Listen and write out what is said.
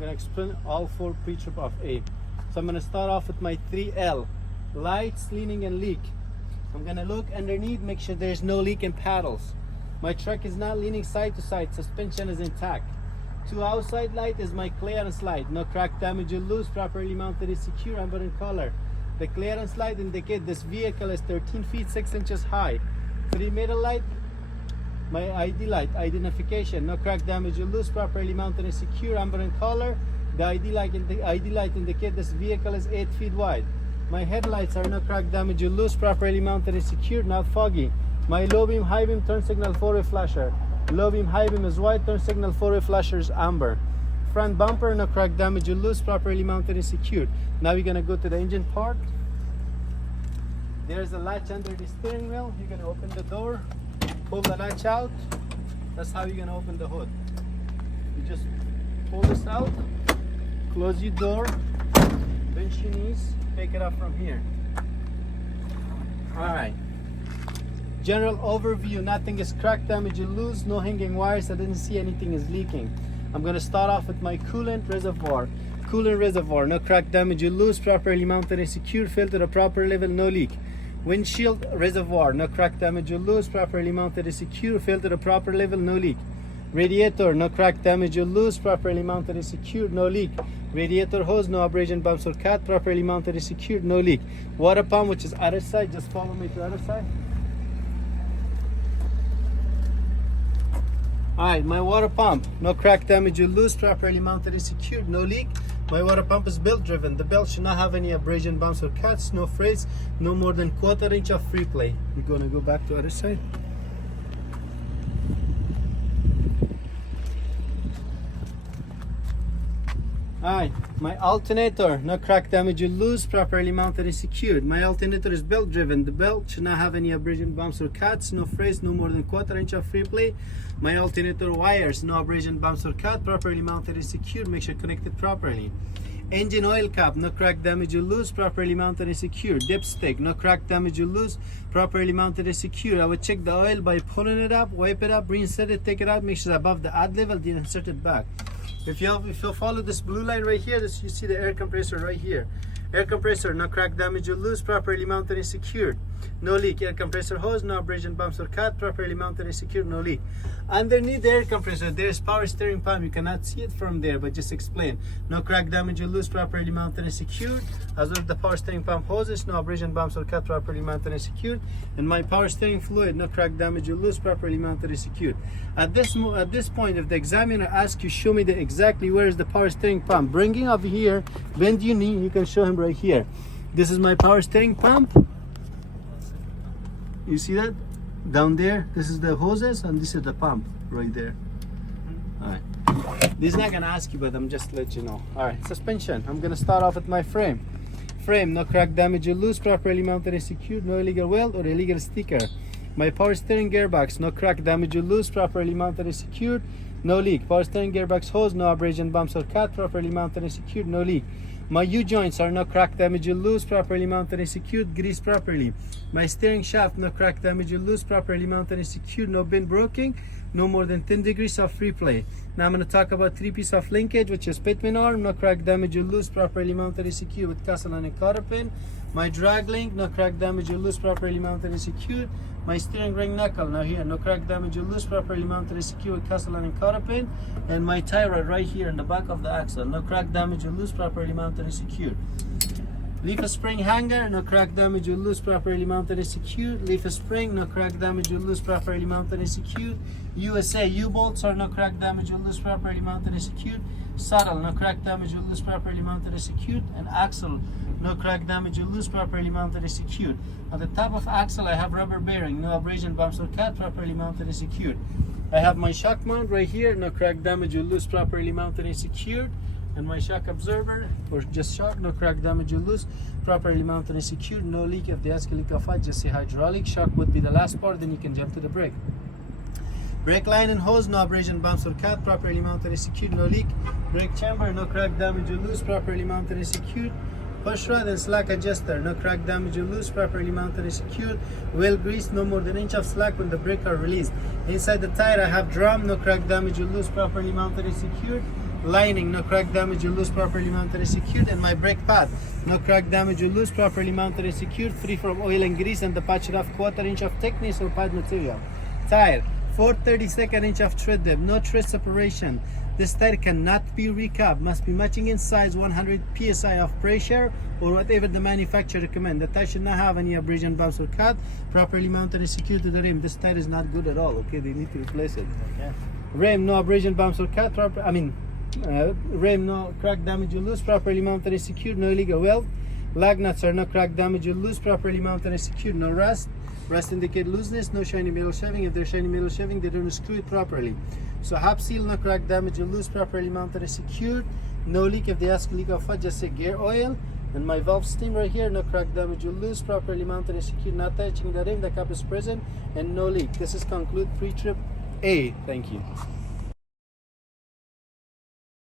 going to explain all 4 pre-trip of A. So I'm going to start off with my 3L, lights, leaning and leak. I'm going to look underneath, make sure there's no leak in paddles. My truck is not leaning side to side, suspension is intact. 2 outside light is my clearance light, no crack, damage or loose, properly mounted, is secure, amber in color. The clearance light indicates this vehicle is 13 feet 6 inches high. 3 middle light, my ID light, identification, no crack, damage or loose, properly mounted and secure, amber in color. The ID light indicates this vehicle is 8 feet wide. My headlights are no crack, damage or loose, properly mounted and secured, not foggy. My low beam, high beam, turn signal, 4-way flasher. Low beam, high beam is white, turn signal, 4-way flasher is amber. Front bumper, no crack, damage or loose, properly mounted and secured. Now we're gonna go to the engine part. There's a latch under the steering wheel. You're gonna open the door, pull the latch out. That's how you're gonna open the hood. You just pull this out, close your door, bend your knees, take it up from here. All right. General overview, nothing is cracked, damage or loose, no hanging wires, I didn't see anything is leaking. I'm going to start off with my coolant reservoir. Coolant reservoir, no crack, damage or loose, properly mounted and secured, filled to the proper level, no leak. Windshield reservoir, no crack, damage or loose, properly mounted and secured, filled to the proper level, no leak. Radiator, no crack, damage or loose, properly mounted and secured, no leak. Radiator hose, no abrasion, bumps or cut, properly mounted and secured, no leak. Water pump, which is other side, just follow me to the other side. Alright, my water pump, no crack, damage or loose, properly mounted and secured, no leak. My water pump is belt driven. The belt should not have any abrasion, bumps or cuts, no freights, no more than 1/4 inch of free play. We're gonna go back to the other side. Alright, my alternator, no crack, damage or loose, properly mounted and secured. My alternator is belt driven. The belt should not have any abrasion, bumps or cuts, no freights, no more than 1/4 inch of free play. My alternator wires, no abrasion, bumps or cut, properly mounted and secured, make sure connected properly. Engine oil cap, no crack, damage or loose, properly mounted and secured. Dipstick, no crack, damage or loose, properly mounted and secured. I would check the oil by pulling it up, wipe it up, reinsert it, take it out, make sure it's above the add level, then insert it back. If you follow this blue line right here, you see the air compressor right here. Air compressor, no crack, damage or loose, properly mounted and secured. No leak. Air compressor hose, no abrasion, bumps or cut, properly mounted and secured, no leak. Underneath the air compressor, there's power steering pump. You cannot see it from there, but just explain. No crack, damage or loose, properly mounted and secured. As well as the power steering pump hoses, no abrasion, bumps or cut, properly mounted and secured. And my power steering fluid, no crack, damage or loose, properly mounted and secured. At this point, if the examiner asks you, show me exactly where is the power steering pump, bring it over here, bend your knee, you can show him right here. This is my power steering pump. You see that? Down there, this is the hoses and this is the pump right there. Alright. This is not gonna ask you, but I'm just let you know. Alright, suspension. I'm gonna start off with my frame. Frame, no crack, damage or loose, properly mounted and secured, no illegal weld or illegal sticker. My power steering gearbox, no crack, damage or loose, properly mounted and secured, no leak. Power steering gearbox hose, no abrasion, bumps or cut, properly mounted and secured, no leak. My U-joints are no crack, damage or loose, properly mounted and secured, greased properly. My steering shaft, no crack, damage or loose, properly mounted and secured, no bend broken, no more than 10 degrees of free play. Now I'm going to talk about 3 pieces of linkage, which is pitman arm, no crack, damage or loose, properly mounted and secured with castle and a cotter pin. My drag link, no crack, damage or loose, properly mounted and secured. My steering ring knuckle, now here, no crack, damage or loose, properly mounted and secured with castle and cotter pin. And my tie rod right here in the back of the axle, no crack, damage or loose, properly mounted and secured. Leaf spring hanger, no crack, damage or loose, properly mounted and secured. Leaf spring, no crack, damage or loose, properly mounted and secured. USA U-bolts are no crack, damage or loose, properly mounted and secured. Saddle, no crack, damage or loose, properly mounted and secured. And axle, no crack, damage or loose, properly mounted and secured. At the top of axle, I have rubber bearing, no abrasion, bumps or cut, properly mounted and secured. I have my shock mount right here, no crack, damage or loose, properly mounted and secured. And my shock absorber, or just shock, no crack, damage or loose, properly mounted and secured, no leak. If they ask you leak of what, just say hydraulic. Shock would be the last part, then you can jump to the brake. Brake line and hose, no abrasion, bumps or cut, properly mounted and secured, no leak. Brake chamber, no crack, damage or loose, properly mounted and secured. Push rod and slack adjuster, no crack, damage or loose, properly mounted and secured. Well greased, no more than an inch of slack when the brake are released. Inside the tire I have drum, no crack, damage or loose, properly mounted and secured. lining, no crack damage or loose, properly mounted and secured. And my brake pad, no crack damage or loose, properly mounted and secured, free from oil and grease, and the patch rough 1/4 inch of thickness or pad material. Tire, 4/32 inch of tread depth, no tread separation. This tire cannot be recapped, must be matching in size 100 psi of pressure or whatever the manufacturer recommend. The tire should not have any abrasion, bumps or cut, properly mounted and secured to the rim. This tire is not good at all, okay? They need to replace it. Okay. Rim, no abrasion, bumps or cut, rim, no crack damage or loose, properly mounted and secured, no illegal weld. Lug nuts are no crack damage or loose, properly mounted and secured, no rust. Rust indicate looseness, no shiny metal shaving. If there's shiny metal shaving, they don't screw it properly. So hub seal, no crack damage or loose, properly mounted and secured. No leak. If they ask leak of what, just say gear oil. And my valve stem right here, no crack damage or loose, properly mounted and secured, not touching the rim, the cap is present, and no leak. This is conclude pre-trip A. Thank you.